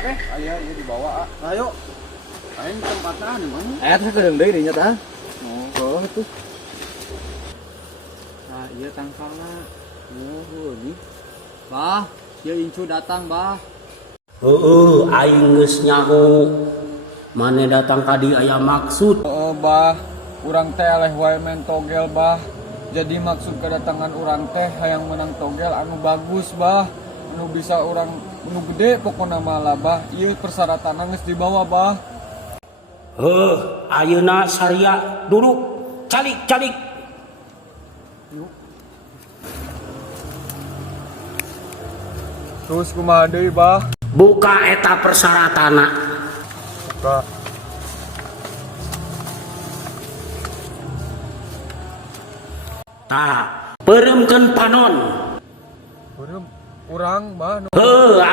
kabeh. Aya ieu dibawa. Ayo. Aing tempatna di mana? Eta kedeung deui dinya tah. Oh, Tuh. Nah, iya tangkalna. Oh, ini. Bah, ieu incu datang, Bah. Aing geus nyaho. Mane datang ka dieu aya maksud. Bah, urang teh eleh wae men togel, Bah. Jadi maksud kedatangan urang teh hayang menang togel anu bagus, Bah. Anu bisa urang anu gede pokona malah, Bah. Ieu persyaratan geus dibawa, Bah. Ayeuna saria duduk. Calik. Terus kumaha deui, Bah? Buka eta persyaratanna. Buka. Tah, pereumkeun panon. Beureum urang, Bah.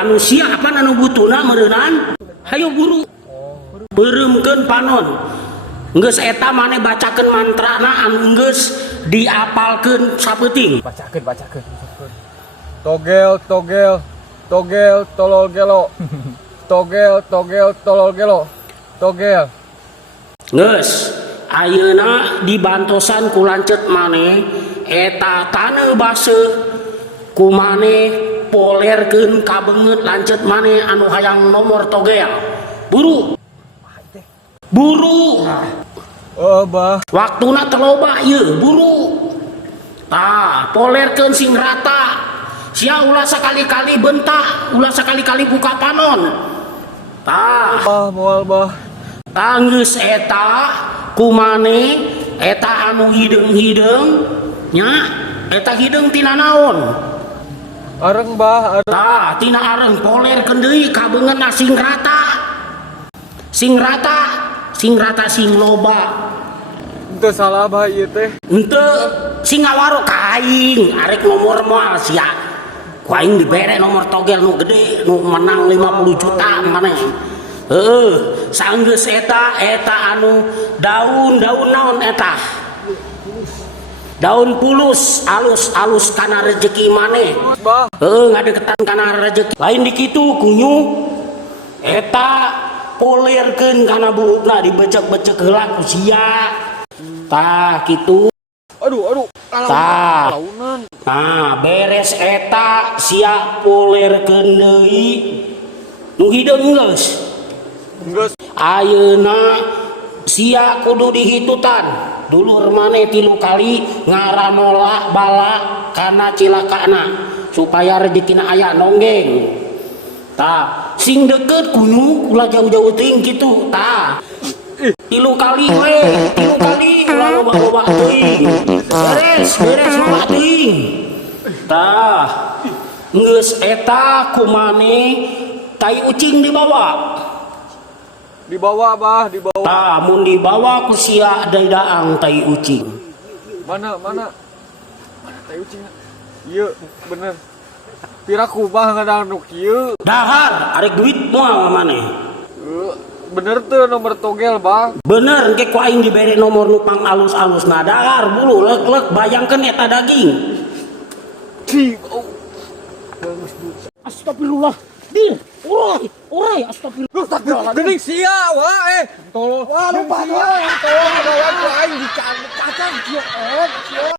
Anu siapa anu butuna meureunan? Hayo buru. Pereumkeun panon. Geus eta mane bacakeun mantrana anu geus diapalkeun sapeuting. Bacakeun. Togel, tolol gelo. Togel, tolol gelo. Togel. Geus, ayeuna dibantosan ku lanceut mane eta taneu baseuh ku mane polerkeun ka beungeut lanceut mane anu hayang nomor togel. Buru. Bah. Waktuna teu loba ieu, buru. Tah, polerkeun sing rata. Sia ulah sakali-kali bentak, ulah sakali-kali buka panon. Tah, Moal, Bah. geus eta kumane eta anu hideung nya eta hideung tina naon? Areng, Bah. Tah, tina areng polerkeun deui ka beungeutna sing rata. Sing loba. Henteu salah, Bah, ieu teh. Henteu sing ngawaro ka aing arek nomor moal sia. Ku aing dibere nomor togel nu gede nu menang 50 juta maneh. Sanggeus eta anu daun naon eta? Daun pulus alus kana rezeki maneh. Bah. Ngadeketan kana rezeki. Lain di kitu kunyu eta polerkeun kana buukna dibecek-becek heula ku sia. Tah kitu. Aduh. Tah. Launan. Nah, beres eta sia polerkeun deui nu hideung geus. Geus. Ayeuna sia kudu dihitutan. Dulur maneh 3 kali ngaranola bala kana cilakana supaya rezekina aya nonggeng. Tah, sing deket kunyu ulah jauh-jauh teuing kitu. Tah. 3 kali ulah loba-loba teuing. Beres loba teuing. Tah, geus eta kumane tai ucing dibawa. Dibawa, Bah, dibawa. Tah, mun dibawa ku sia daidaang tai ucing. Mana tai ucing? Ieu bener. Piraku, Bah, ngadang nu kieu. Dahar arek duit moal maneh. Bener tuh nomor togel, Bah. Bener engke ku aing dibere nomor nu pang alus-alus na dahar bulu leuk bayangkeun eta daging. Astagfirullah. Urai astagfirullah. Geuning sia wae. Tolong. Wah, lupa. Tolong, aing dicacang kieu.